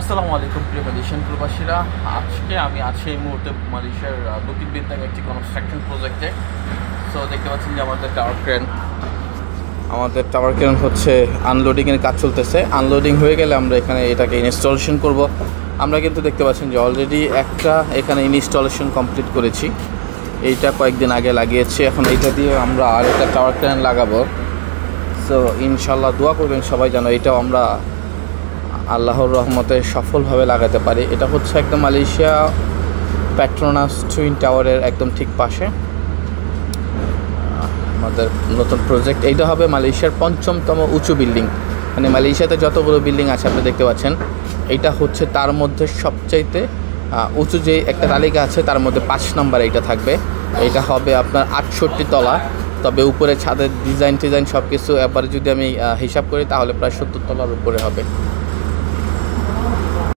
আসসালামু আলাইকুম প্রিয় মালয়েশিয়ান প্রবাসীরা। আজকে আমি আছি এই মুহূর্তে মালয়েশিয়ার বুকিত বিন্তাং একটি কনস্ট্রাকশন প্রজেক্টে। সো দেখতে পাচ্ছেন যে আমাদের টাওয়ার ক্রেন হচ্ছে আনলোডিংয়ের কাজ চলতেছে। আনলোডিং হয়ে গেলে আমরা এখানে এটাকে ইনস্টলেশন করব। আমরা কিন্তু দেখতে পাচ্ছেন যে অলরেডি একটা এখানে ইনস্টলেশন কমপ্লিট করেছি, এইটা কয়েকদিন আগে লাগিয়েছি। এখন এইটা দিয়ে আমরা আর একটা টাওয়ার ক্রেন লাগাবো। সো ইনশাল্লাহ দোয়া করবেন সবাই যেন এটাও আমরা আল্লাহর রহমতে সফলভাবে লাগাতে পারি। এটা হচ্ছে একদম মালয়েশিয়া পেট্রোনাস টুইন টাওয়ারের একদম ঠিক পাশে আমাদের নতুন প্রজেক্ট। এইটা হবে মালয়েশিয়ার ৫ম উঁচু বিল্ডিং। মানে মালয়েশিয়াতে যতগুলো বিল্ডিং আছে আপনি দেখতে পাচ্ছেন, এইটা হচ্ছে তার মধ্যে সবচাইতে উঁচু যে একটা তালিকা আছে তার মধ্যে ৫ নম্বর এইটা থাকবে। এইটা হবে আপনার ৬৮ তলা, তবে উপরে ছাদের ডিজাইন সব কিছু একবারে যদি আমি হিসাব করি তাহলে প্রায় ৭০ তলার উপরে হবে।